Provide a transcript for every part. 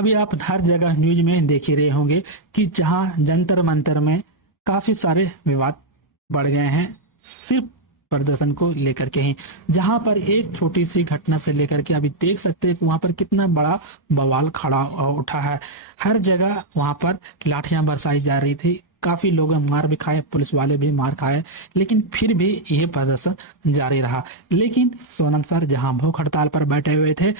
अभी आप हर जगह न्यूज में देख ही रहे होंगे कि जहां जंतर मंतर में काफी सारे विवाद बढ़ गए हैं, सिर्फ प्रदर्शन को लेकर के ही। जहां पर एक छोटी सी घटना से लेकर के अभी देख सकते हैं कि वहां पर कितना बड़ा बवाल खड़ा उठा है। हर जगह वहां पर लाठियां बरसाई जा रही थी, काफी लोग मार भी खाए, पुलिस वाले भी मार खाए, लेकिन फिर भी यह प्रदर्शन जारी रहा। लेकिन सोनम सर जहां भूख हड़ताल पर बैठे हुए थे,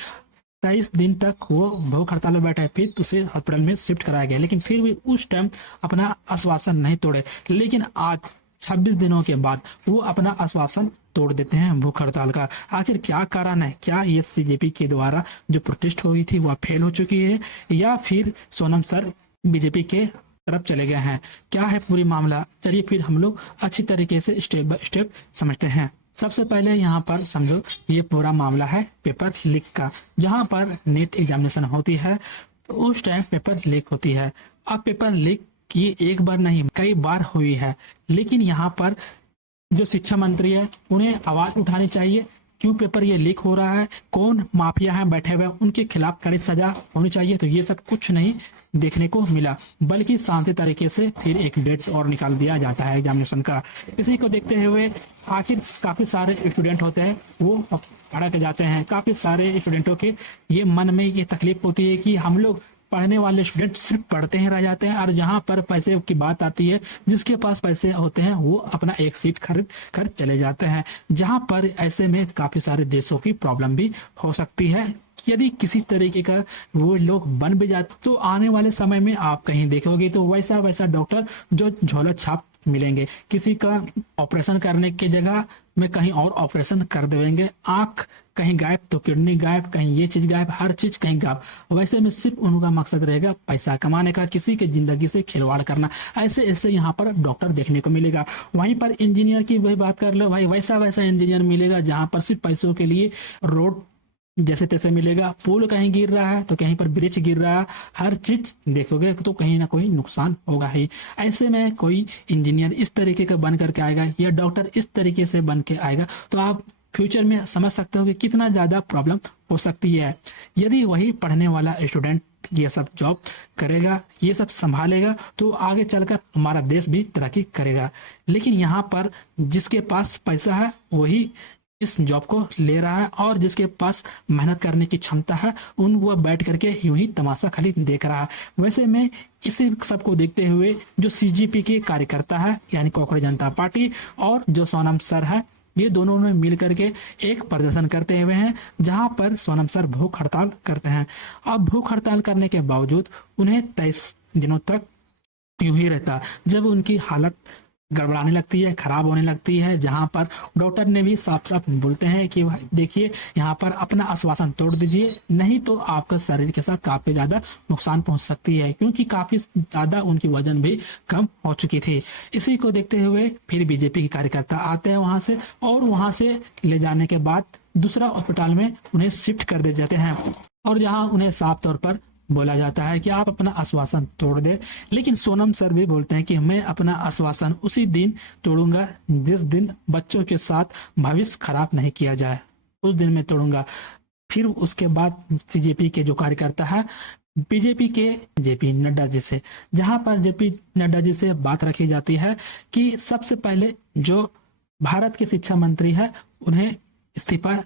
23 दिन तक वो भूख हड़ताल में बैठे, फिर उसे हॉस्पिटल में शिफ्ट कराया गया, लेकिन फिर भी उस टाइम अपना आश्वासन नहीं तोड़े। लेकिन आज 26 दिनों के बाद वो अपना आश्वासन तोड़ देते हैं भूख हड़ताल का। आखिर क्या कारण है? क्या ये सीजेपी के द्वारा जो प्रोटेस्ट हुई थी वह फेल हो चुकी है, या फिर सोनम सर बीजेपी के तरफ चले गए हैं? क्या है पूरी मामला? चलिए फिर हम लोग अच्छी तरीके से स्टेप बाय स्टेप समझते हैं। सबसे पहले यहाँ पर समझो, ये पूरा मामला है पेपर लीक का। जहाँ पर नीट एग्जामिनेशन होती है उस टाइम पेपर लीक होती है। अब पेपर लीक ये एक बार नहीं कई बार हुई है, लेकिन यहाँ पर जो शिक्षा मंत्री है उन्हें आवाज उठानी चाहिए। क्यों पेपर ये लीक हो रहा है, कौन माफिया है बैठे हुए, उनके खिलाफ कड़ी सजा होनी चाहिए। तो ये सब कुछ नहीं देखने को मिला, बल्कि शांति तरीके से फिर एक डेट और निकाल दिया जाता है एग्जामिनेशन का। इसी को देखते हुए आखिर काफी सारे स्टूडेंट होते हैं वो भड़क जाते हैं। काफी सारे स्टूडेंटों के ये मन में ये तकलीफ होती है कि हम लोग पढ़ने वाले स्टूडेंट सिर्फ पढ़ते ही रह जाते हैं, और जहां पर पैसे की बात आती है, जिसके पास पैसे होते हैं वो अपना एक सीट खरीद कर चले जाते हैं। जहां पर ऐसे में काफी सारे देशों की प्रॉब्लम भी हो सकती है। यदि किसी तरीके का वो लोग बन भी जाते तो आने वाले समय में आप कहीं देखोगे तो वैसा वैसा डॉक्टर जो झोला छाप मिलेंगे। किसी का ऑपरेशन करने की जगह में कहीं और ऑपरेशन कर देंगे, आंख कहीं गायब तो किडनी गायब, कहीं ये चीज गायब, हर चीज कहीं गायब। वैसे में सिर्फ उनका मकसद रहेगा पैसा कमाने का, किसी के जिंदगी से खिलवाड़ करना। ऐसे ऐसे यहाँ पर डॉक्टर देखने को मिलेगा। वहीं पर इंजीनियर की वही बात कर लो भाई, वैसा वैसा इंजीनियर मिलेगा जहां पर सिर्फ पैसों के लिए रोड जैसे तैसे मिलेगा। पुल कहीं गिर रहा है तो कहीं पर ब्रिज गिर रहा है, हर चीज देखोगे तो कहीं ना कोई नुकसान होगा ही। ऐसे में कोई इंजीनियर इस तरीके का बन करके आएगा या डॉक्टर इस तरीके से बन के आएगा तो आप फ्यूचर में समझ सकते हो कि कितना ज्यादा प्रॉब्लम हो सकती है। यदि वही पढ़ने वाला स्टूडेंट ये सब जॉब करेगा, ये सब संभालेगा, तो आगे चलकर हमारा देश भी तरक्की करेगा। लेकिन यहाँ पर जिसके पास पैसा है वही इस जॉब को ले रहा है, और जिसके पास मेहनत करने की क्षमता है उन वो बैठ करके यूं ही तमाशा खाली देख रहा है। वैसे में इसी सबको देखते हुए जो सीजेपी के कार्यकर्ता है यानी कॉकरोच जनता पार्टी और जो सोनम सर है, ये दोनों ने मिल करके एक प्रदर्शन करते हुए हैं, जहां पर सोनम सर भूख हड़ताल करते हैं। अब भूख हड़ताल करने के बावजूद उन्हें 23 दिनों तक यूं ही रहता, जब उनकी हालत गड़बड़ाने लगती है, खराब होने लगती है, जहां पर डॉक्टर ने भी साफ साफ बोलते हैं कि भाई देखिए यहाँ पर अपना आश्वासन तोड़ दीजिए, नहीं तो आपका शरीर के साथ काफी ज्यादा नुकसान पहुंच सकती है, क्योंकि काफी ज्यादा उनकी वजन भी कम हो चुकी थी। इसी को देखते हुए फिर बीजेपी के कार्यकर्ता आते हैं वहां से, और वहां से ले जाने के बाद दूसरा अस्पताल में उन्हें शिफ्ट कर दे जाते हैं, और जहाँ उन्हें साफ तौर पर बोला जाता है कि आप अपना आश्वासन तोड़ दे। लेकिन सोनम सर भी बोलते हैं कि मैं अपना आश्वासन उसी दिन तोड़ूंगा जिस दिन बच्चों के साथ भविष्य खराब नहीं किया जाए, उस दिन मैं तोड़ूंगा। फिर उसके बाद सीजेपी के जो कार्यकर्ता है बीजेपी के जेपी नड्डा जी से, जहां पर जेपी नड्डा जी से बात रखी जाती है कि सबसे पहले जो भारत के शिक्षा मंत्री है उन्हें इस्तीफा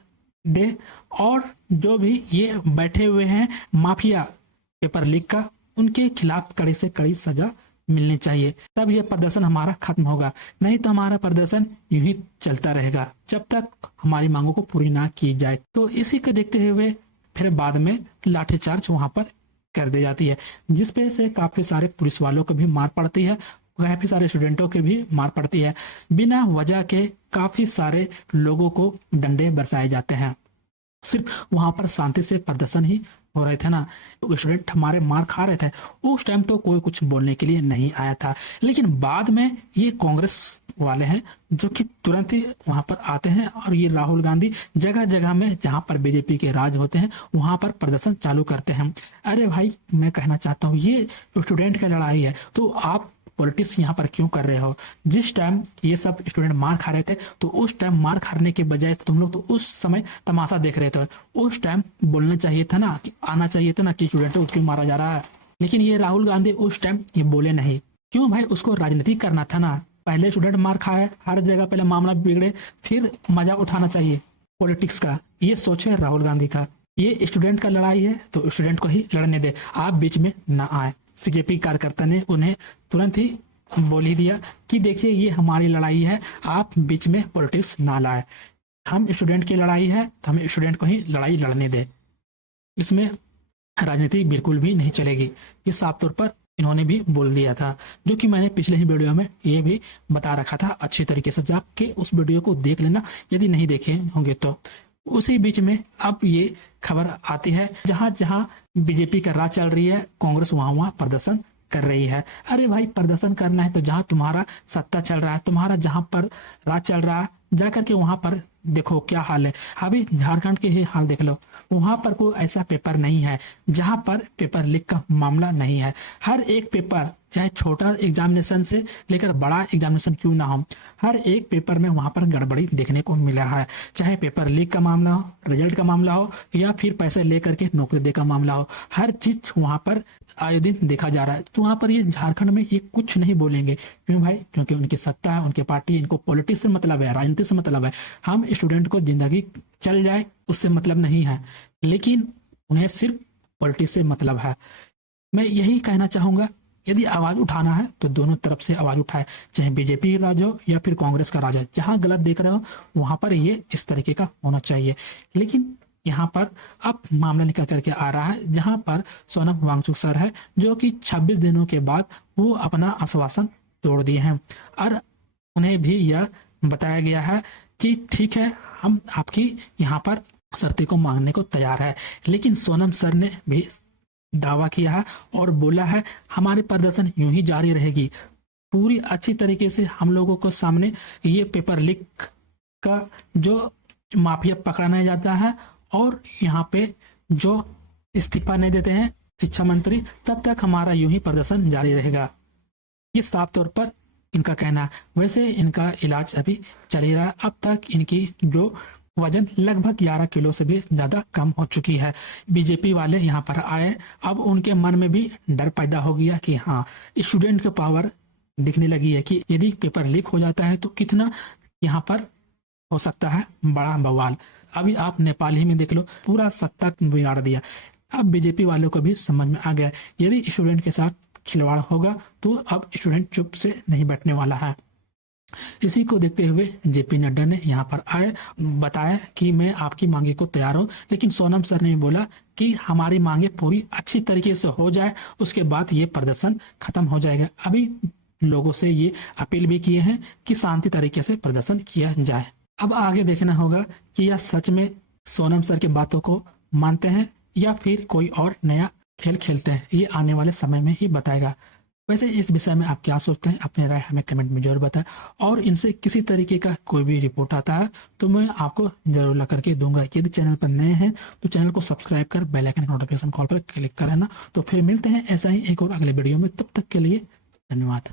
दे, और जो भी ये बैठे हुए हैं माफिया पेपर लीक का, उनके खिलाफ कड़ी से कड़ी सजा मिलनी चाहिए, तब यह प्रदर्शन हमारा खत्म होगा। नहीं तो हमारा प्रदर्शन यूं ही चलता रहेगा जब तक हमारी मांगों को पूरी ना की जाए। तो इसी को देखते हुए फिर बाद में लाठीचार्ज वहां पर कर दी जाती है, जिसपे से काफी सारे पुलिस वालों को भी मार पड़ती है, काफी सारे स्टूडेंटों के भी मार पड़ती है। बिना वजह के काफी सारे लोगों को डंडे बरसाए जाते हैं। सिर्फ वहां पर शांति से प्रदर्शन ही हो रहे थे ना, स्टूडेंट हमारे मार खा रहे थे, उस टाइम तो कोई कुछ बोलने के लिए नहीं आया था। लेकिन बाद में ये कांग्रेस वाले हैं जो कि तुरंत ही वहां पर आते हैं, और ये राहुल गांधी जगह जगह में जहां पर बीजेपी के राज होते हैं वहां पर प्रदर्शन चालू करते हैं। अरे भाई मैं कहना चाहता हूँ ये स्टूडेंट की लड़ाई है, तो आप पॉलिटिक्स यहाँ पर क्यों कर रहे हो? जिस टाइम ये सब स्टूडेंट मार खा रहे थे तो उस टाइम मार खाने के बजाय तुम लोग तो उस समय तमाशा देख रहे थे। उस टाइम बोलना चाहिए था ना, कि आना चाहिए था ना कि स्टूडेंट को क्यों मारा जा रहा है। लेकिन ये राहुल गांधी उस टाइम ये बोले नहीं। क्यों भाई? उसको राजनीति करना था ना। पहले स्टूडेंट मार खाए, हर जगह पहले मामला बिगड़े, फिर मजा उठाना चाहिए पॉलिटिक्स का। ये सोच है राहुल गांधी का। ये स्टूडेंट का लड़ाई है तो स्टूडेंट को ही लड़ने दे, आप बीच में ना आए। सीजेपी कार्यकर्ता ने उन्हें तुरंत ही बोल ही दिया कि देखिए ये हमारी लड़ाई है, आप बीच में पॉलिटिक्स ना लाए। हम स्टूडेंट की लड़ाई है तो हमें स्टूडेंट को ही लड़ाई लड़ने दे, इसमें राजनीति बिल्कुल भी नहीं चलेगी। ये साफ तौर पर इन्होंने भी बोल दिया था, जो कि मैंने पिछले ही वीडियो में ये भी बता रखा था अच्छी तरीके से। जाके उस वीडियो को देख लेना यदि नहीं देखे होंगे तो। उसी बीच में अब ये खबर आती है, जहां जहां बीजेपी का राज चल रही है, कांग्रेस वहां वहां प्रदर्शन कर रही है। अरे भाई, प्रदर्शन करना है तो जहां तुम्हारा सत्ता चल रहा है, तुम्हारा जहां पर राज चल रहा है, जाकर के वहां पर देखो क्या हाल है। अभी झारखंड के ही हाल देख लो, वहां पर कोई ऐसा पेपर नहीं है जहां पर पेपर लीक का मामला नहीं है। हर एक पेपर, चाहे छोटा एग्जामिनेशन से लेकर बड़ा एग्जामिनेशन क्यों ना हो, हर एक पेपर में वहां पर गड़बड़ी देखने को मिला है। चाहे पेपर लीक का मामला हो, रिजल्ट का मामला हो, या फिर पैसे लेकर के नौकरी दे का मामला हो, हर चीज वहां पर आए दिन देखा जा रहा है। तो वहां पर ये झारखंड में ये कुछ नहीं बोलेंगे। क्यों भाई? क्योंकि उनकी सत्ता है, उनकी पार्टी, इनको पॉलिटिक्स से मतलब है, राजनीति से मतलब है। हम स्टूडेंट को जिंदगी चल जाए उससे मतलब नहीं है, लेकिन उन्हें सिर्फ पॉलिटिक्स से मतलब है। मैं यही कहना चाहूंगा, यदि आवाज उठाना है तो दोनों तरफ से आवाज उठाए, चाहे बीजेपी का राज हो या फिर कांग्रेस का राज हो। जहां गलत देख रहे हो वहां पर ये इस तरीके का होना चाहिए। लेकिन यहाँ पर अब मामला निकल करके आ रहा है, जहां पर सोनम वांगचुक सर है, जो कि 26 दिनों के बाद वो अपना आश्वासन तोड़ दिए हैं और उन्हें भी यह बताया गया है कि ठीक है, हम आपकी यहाँ पर शर्तें को मांगने को तैयार है। लेकिन सोनम सर ने भी दावा किया है और बोला है हमारे प्रदर्शन यूं ही जारी रहेगी। पूरी अच्छी तरीके से हम लोगों को सामने ये पेपर लीक का जो माफिया पकड़ा नहीं जाता है और यहाँ पे जो इस्तीफा नहीं देते हैं शिक्षा मंत्री, तब तक हमारा यूं ही प्रदर्शन जारी रहेगा। ये साफ तौर पर इनका कहना है। वैसे इनका इलाज अभी चल ही रहा है। अब तक इनकी जो वजन लगभग 11 किलो से भी ज्यादा कम हो चुकी है। बीजेपी वाले यहाँ पर आए, अब उनके मन में भी डर पैदा हो गया कि हाँ, स्टूडेंट की पावर दिखने लगी है कि यदि पेपर लीक हो जाता है तो कितना यहाँ पर हो सकता है बड़ा बवाल। अभी आप नेपाल ही में देख लो, पूरा सत्ता बिगाड़ दिया। अब बीजेपी वालों को भी समझ में आ गया, यदि स्टूडेंट के साथ खिलवाड़ होगा तो अब स्टूडेंट चुप से नहीं बैठने वाला है। इसी को देखते हुए जेपी नड्डा ने यहाँ पर आए, बताया कि मैं आपकी मांगे को तैयार हूँ, लेकिन सोनम सर ने बोला कि हमारी मांगे पूरी अच्छी तरीके से हो जाए, उसके बाद ये प्रदर्शन खत्म हो जाएगा। अभी लोगों से ये अपील भी किए हैं कि शांति तरीके से प्रदर्शन किया जाए। अब आगे देखना होगा कि यह सच में सोनम सर की बातों को मानते हैं या फिर कोई और नया खेल खेलते हैं, ये आने वाले समय में ही बताएगा। वैसे इस विषय में आप क्या सोचते हैं, अपनी राय हमें कमेंट में जरूर बताएं। और इनसे किसी तरीके का कोई भी रिपोर्ट आता है तो मैं आपको जरूर ला करके दूंगा। यदि चैनल पर नए हैं तो चैनल को सब्सक्राइब कर बेल आइकन नोटिफिकेशन कॉल पर क्लिक करें ना। तो फिर मिलते हैं ऐसा ही एक और अगले वीडियो में, तब तक के लिए धन्यवाद।